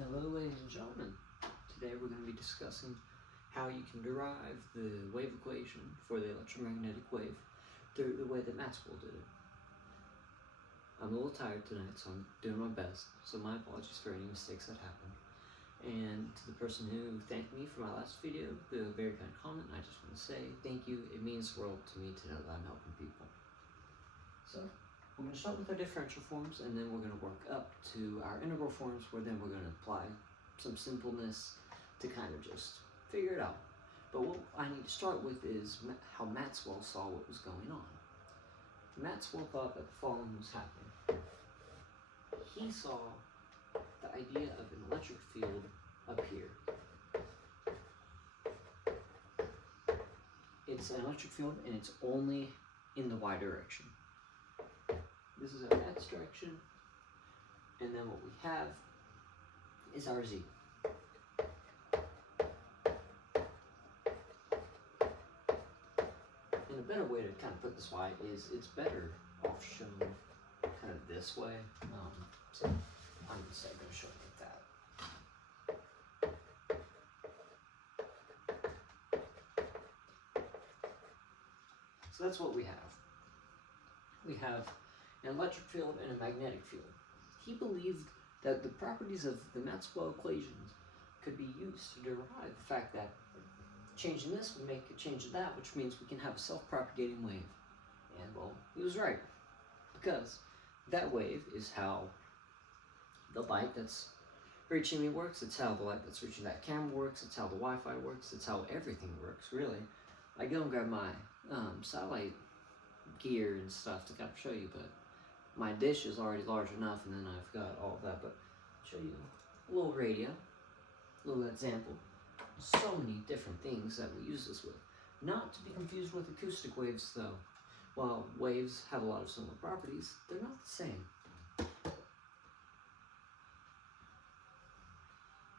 Hello ladies and gentlemen, today we're going to be discussing how you can derive the wave equation for the electromagnetic wave through the way that Maxwell did it. I'm a little tired tonight, so I'm doing my best, so my apologies for any mistakes that happened. And to the person who thanked me for my last video, the very kind comment, I just want to say thank you. It means the world to me to know that I'm helping people. So we're going to start with our differential forms, and then we're going to work up to our integral forms, where then we're going to apply some simpleness to kind of just figure it out. But what I need to start with is how Maxwell saw what was going on. Maxwell thought that the following was happening. He saw the idea of an electric field up here. It's an electric field, and it's only in the y direction. This is our x direction, and then what we have is our z. And a better way to kind of put this y is it's better off shown kind of this way. So I'm instead going to show it like that. So that's what we have. We have an electric field and a magnetic field. He believed that the properties of the Maxwell equations could be used to derive the fact that changing this would make a change of that, which means we can have a self-propagating wave. And well, he was right, because that wave is how the light that's reaching me works, it's how the light that's reaching that camera works, it's how the Wi-Fi works, it's how everything works, really. I go and grab my satellite gear and stuff to kind of show you, but my dish is already large enough, and then I've got all of that. But I'll show you a little radio, a little example. So many different things that we use this with. Not to be confused with acoustic waves, though. While waves have a lot of similar properties, they're not the same.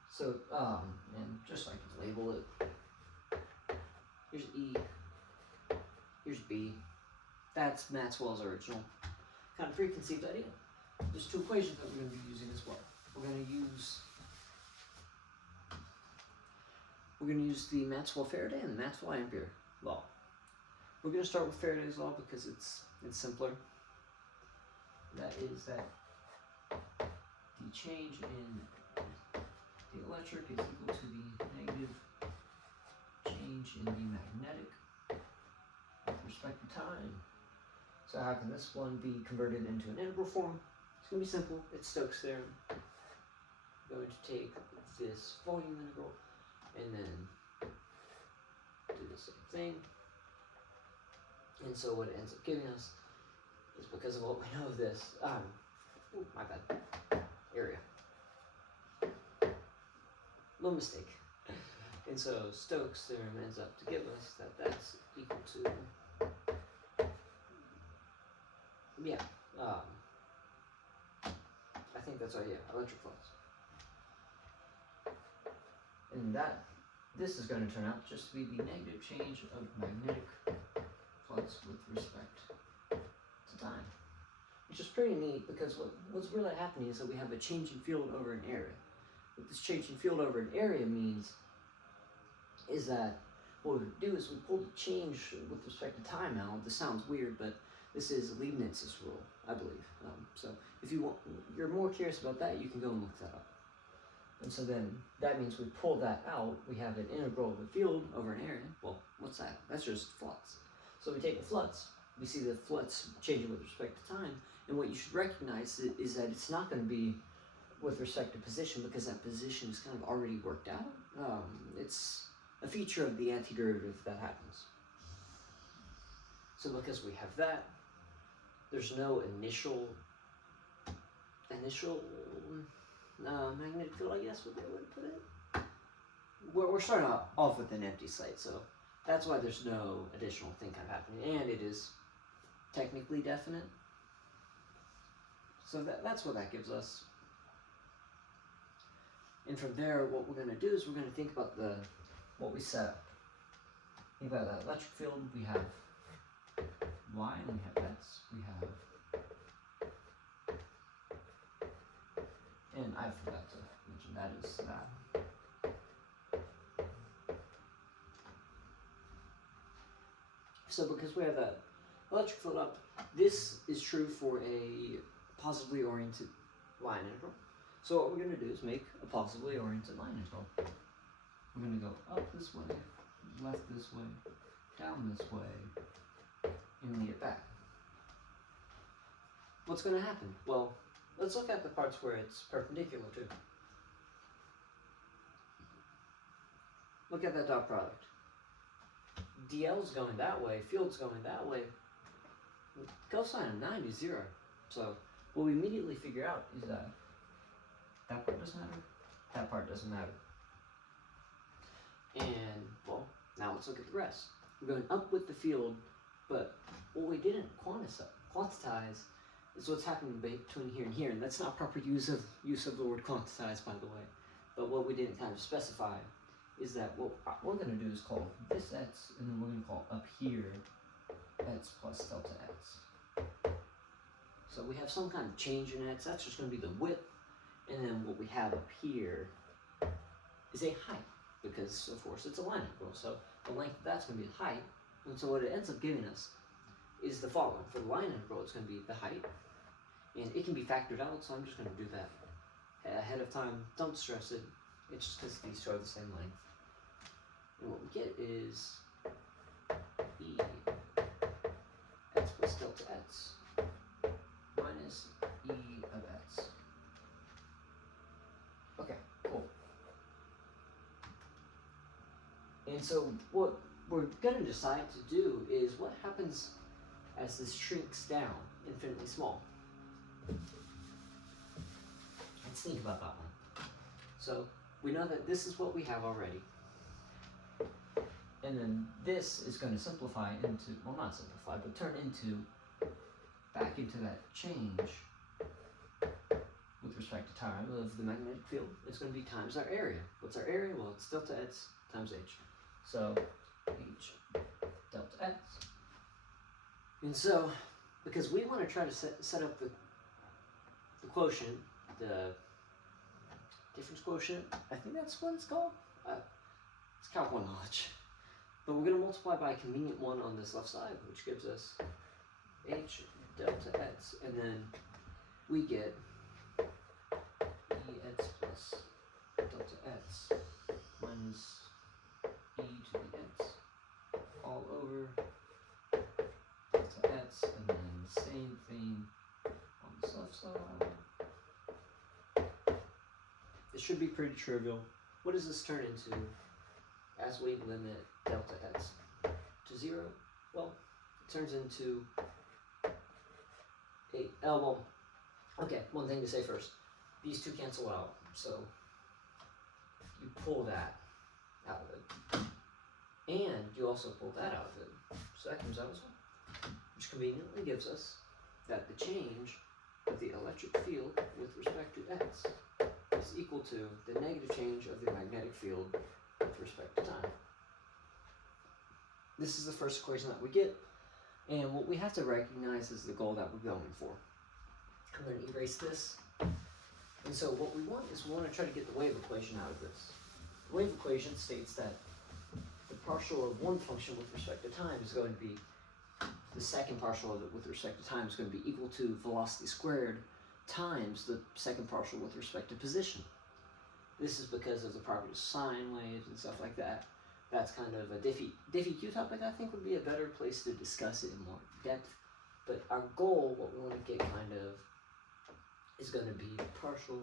So, and just so I can label it, here's E, here's B. That's Maxwell's original kind of preconceived idea. There's two equations that we're going to be using as well. We're going to use the Maxwell-Faraday and the Maxwell-Ampere law. We're going to start with Faraday's law because it's simpler. That is that the change in the electric is equal to the negative change in the magnetic with respect to time. So how can this one be converted into an integral form? It's going to be simple. It's Stokes' theorem. I'm going to take this volume integral and then do the same thing. And so what it ends up giving us is, because of what we know of this, my bad, area. Little mistake. And so Stokes' theorem ends up to give us that that's equal to, I think that's right, electric flux. And this is going to turn out just to be the negative change of magnetic flux with respect to time. Which is pretty neat, because what's really happening is that we have a changing field over an area. What this changing field over an area means is that what we do is we pull the change with respect to time out. This sounds weird, but this is Leibniz's rule, I believe. So if you're more curious about that, you can go and look that up. And so then that means we pull that out. We have an integral of a field over an area. Well, what's that? That's just flux. So we take the flux. We see the flux changing with respect to time. And what you should recognize is that it's not going to be with respect to position, because that position is kind of already worked out. It's a feature of the antiderivative that happens. So because we have that, there's no initial magnetic field, I guess would be a way to put it. We're starting off with an empty slate, so that's why there's no additional thing kind of happening, and it is technically definite. So that's what that gives us. And from there, what we're going to do is we're going to think about what we set up. Think about that electric field. We have Y and we have X. We have And I forgot to mention that is that. So because we have that electric field up, this is true for a positively oriented line integral. So what we're going to do is make a positively oriented line integral. We're going to go up this way, left this way, down this way, and lead it back. What's going to happen? Well, let's look at the parts where it's perpendicular to. Look at that dot product. DL's going that way, field's going that way. Cosine of 90 is 0. So what we immediately figure out is that that part doesn't matter, that part doesn't matter. And, well, now let's look at the rest. We're going up with the field, but what we didn't quantize is what's happening between here and here, and that's not proper use of the word quantize, by the way. But what we didn't kind of specify is that what we're going to do is call this x, and then we're going to call up here x plus delta x. So we have some kind of change in x, that's just going to be the width, and then what we have up here is a height, because of course it's a line integral, so the length of that's going to be the height, and so what it ends up giving us is the following. For the line integral, it's going to be the height, and it can be factored out, so I'm just going to do that ahead of time. Don't stress it, it's just because these two are the same length. And what we get is E x plus delta x minus E of x. Okay, cool. And so what we're going to decide to do is what happens as this shrinks down infinitely small. Let's think about that one. So we know that this is what we have already. And then this is going to simplify into, well, not simplify, but turn into, back into that change with respect to time of the magnetic field. It's going to be times our area. What's our area? Well, it's delta x times h. So h delta x. And so, because we want to try to set up the quotient, the difference quotient, I think that's what it's called. It's Calc 1 knowledge. But we're going to multiply by a convenient one on this left side, which gives us h delta x, and then we get ex plus delta x minus e to the x all over delta x, and then the same thing on this left side. It should be pretty trivial. What does this turn into as we limit delta x to 0? Well, it turns into okay, one thing to say first. These two cancel out, so you pull that out of it. And you also pull that out of it. So that comes out as well. Which conveniently gives us that the change of the electric field with respect to x is equal to the negative change of the magnetic field with respect to time. This is the first equation that we get, and what we have to recognize is the goal that we're going for. I'm going to erase this. And so what we want is we want to try to get the wave equation out of this. The wave equation states that the partial of one function with respect to time is going to be, the second partial of it with respect to time is going to be equal to velocity squared times the second partial with respect to position. This is because of the properties of sine waves and stuff like that. That's kind of a diffy Q topic. I think would be a better place to discuss it in more depth. But our goal, what we want to get kind of, is going to be the partial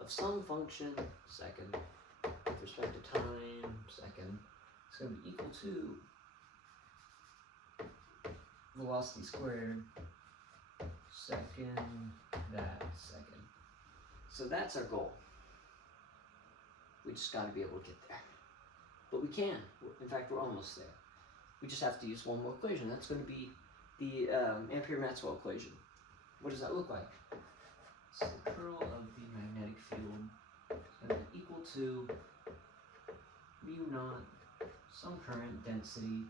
of some function, second, with respect to time, second. It's going to be equal to velocity squared, second, that, second. So that's our goal. We just got to be able to get there. But we can. In fact, we're almost there. We just have to use one more equation. That's going to be the Ampere-Maxwell equation. What does that look like? So the curl of the magnetic field is going to be equal to mu naught, some current density,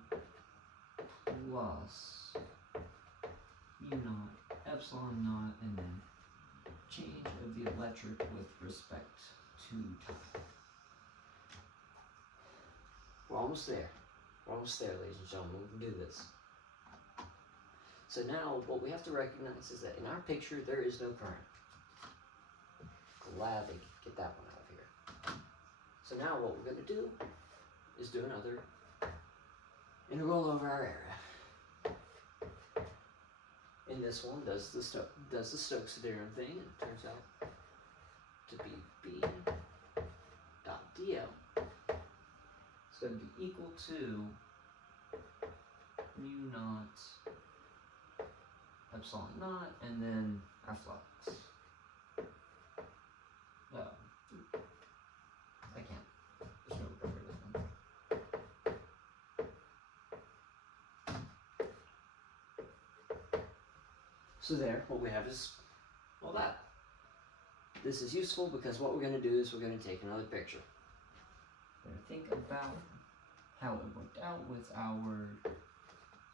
plus mu naught, epsilon naught, and then change of the electric with respect to time. We're almost there. We're almost there, ladies and gentlemen. We can do this. So now what we have to recognize is that in our picture there is no current. Glad they get that one out of here. So now what we're going to do is do another integral over our area. And this one does the Stokes theorem thing, and it turns out to be B dot dl. It's going to be equal to mu naught epsilon naught, and then our flux. I can't. There's no rubber this one. So there, what we have is all that. This is useful because what we're going to do is we're going to take another picture. We're going to think about how it worked out with our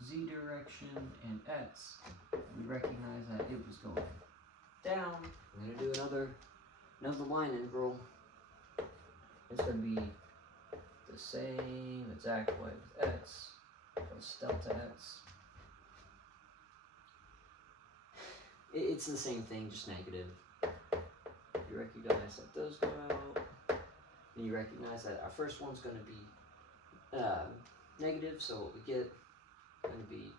z direction and x. We recognize that it was going down. We're going to do another line integral. It's going to be the same exact way with x plus delta x. It's the same thing, just negative. You recognize that those go out, and you recognize that our first one's going to be negative, so what we get is going to be,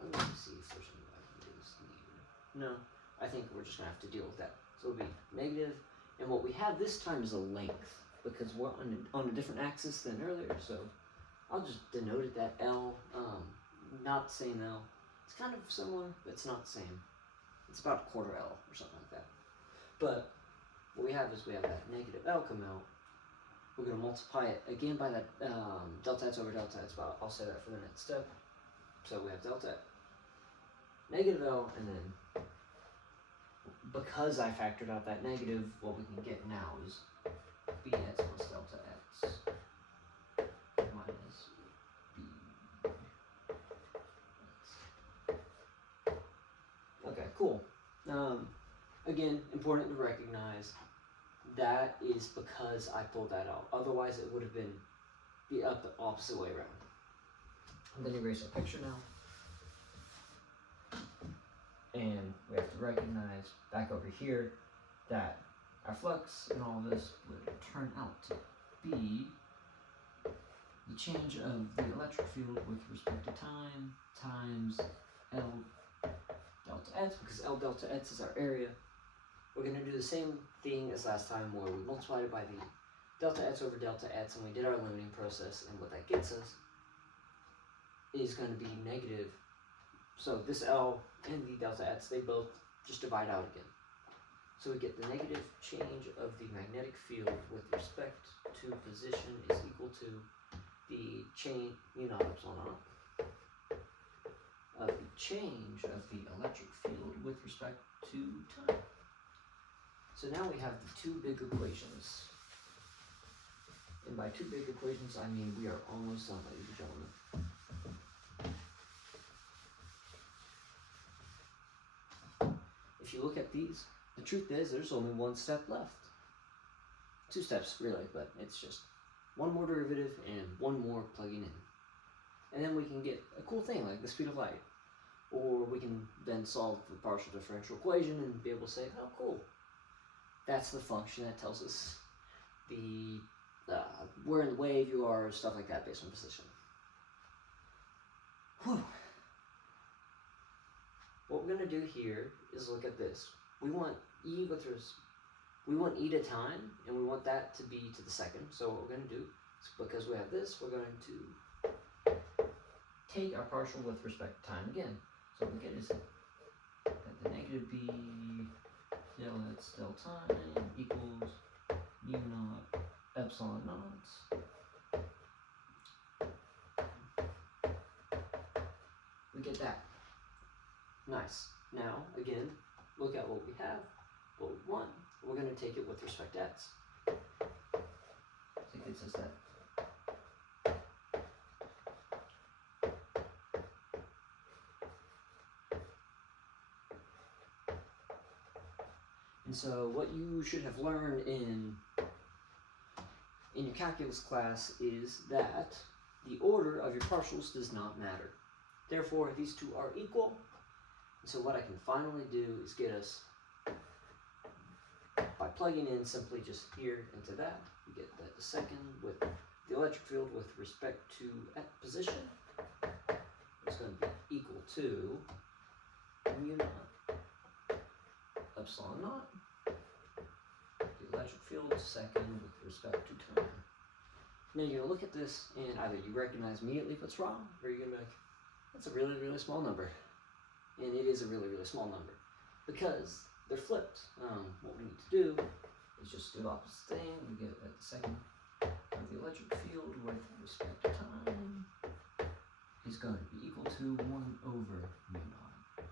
let me see if there's any way I can do this neither. No, I think we're just going to have to deal with that. So it'll be negative, and what we have this time is a length, because we're on a different axis than earlier, so I'll just denote it that L, not the same L. It's kind of similar, but it's not the same. It's about a quarter L or something like that. But what we have is we have that negative L come out. We're going to multiply it again by that delta x over delta x. But I'll say that for the next step. So we have delta negative L, and then because I factored out that negative, what we can get now is bx plus delta x minus b. Okay, cool. Again, important to recognize that is because I pulled that out. Otherwise, it would have been the opposite way around. I'm going to erase our picture now. And we have to recognize back over here that our flux and all this would turn out to be the change of the electric field with respect to time times L delta x, because L delta x is our area. We're going to do the same thing as last time where we multiplied it by the delta x over delta x, and we did our limiting process, and what that gets us is going to be negative. So this L and the delta x, they both just divide out again. So we get the negative change of the magnetic field with respect to position is equal to the change, mu naught epsilon naught, of the change of the electric field with respect to time. So now we have the two big equations. And by two big equations, I mean we are almost done, ladies and gentlemen. If you look at these, the truth is there's only one step left. Two steps, really, but it's just one more derivative and one more plugging in. And then we can get a cool thing like the speed of light. Or we can then solve the partial differential equation and be able to say, oh, cool. That's the function that tells us the where in the wave you are, stuff like that, based on position. Whew. What we're going to do here is look at this. We want e to time, and we want that to be to the second. So what we're going to do is, because we have this, we're going to take our partial with respect to time again. So what we get is that the negative b del x del time equals mu naught epsilon naught. We get that. Nice. Now, again, look at what we have, what we want. We're going to take it with respect to x. So it gets us that. And so what you should have learned in your calculus class is that the order of your partials does not matter. Therefore, these two are equal. And so what I can finally do is get us, by plugging in simply just here into that, we get that the second with the electric field with respect to at position is going to be equal to mu naught epsilon naught, the electric field second with respect to time. Now you're going to look at this and either you recognize immediately what's wrong, or you're going to be like, that's a really, really small number. And it is a really, really small number because they're flipped. What we need to do is just do the opposite thing. We get at the second of the electric field with respect to time is going to be equal to 1 over mu naught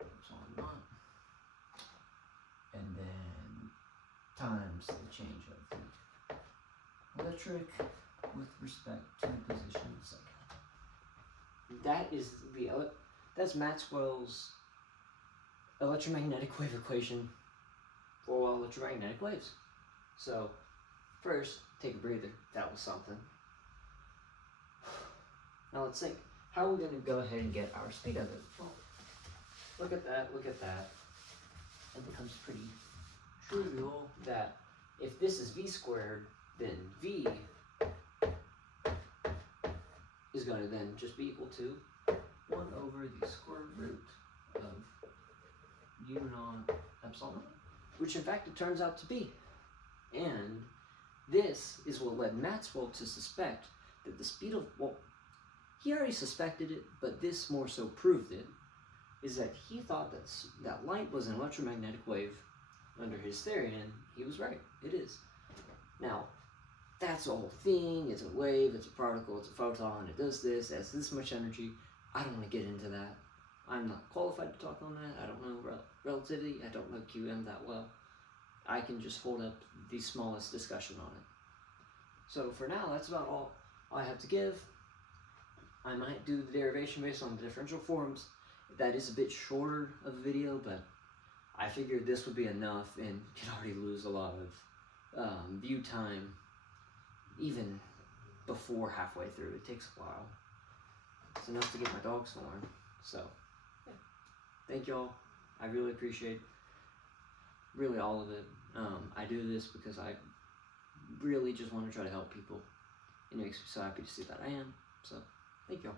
epsilon naught, and then times the change of the electric with respect to the position of the second. That is that's Maxwell's electromagnetic wave equation for electromagnetic waves. So first, take a breather. That was something. Now let's think. How are we going to go ahead and get our speed of it? Well, look at that, look at that. It becomes pretty trivial that if this is v squared, then v is going to then just be equal to 1 over the square root of mu naught epsilon naught, which in fact it turns out to be. And this is what led Maxwell to suspect that the speed of, well, he already suspected it, but this more so proved it, is that he thought that light was an electromagnetic wave under his theory, and he was right. It is. Now, that's the whole thing. It's a wave, it's a particle, it's a photon, it does this, it has this much energy. I don't want to get into that. I'm not qualified to talk on that. I don't know relativity. I don't know QM that well. I can just hold up the smallest discussion on it. So for now, that's about all I have to give. I might do the derivation based on the differential forms. That is a bit shorter of a video, but I figured this would be enough and can already lose a lot of view time even before halfway through. It takes a while. It's enough to get my dog snoring. So, yeah. Thank y'all. I really appreciate really all of it. I do this because I really just want to try to help people. It makes me so happy to see that I am. So, thank y'all.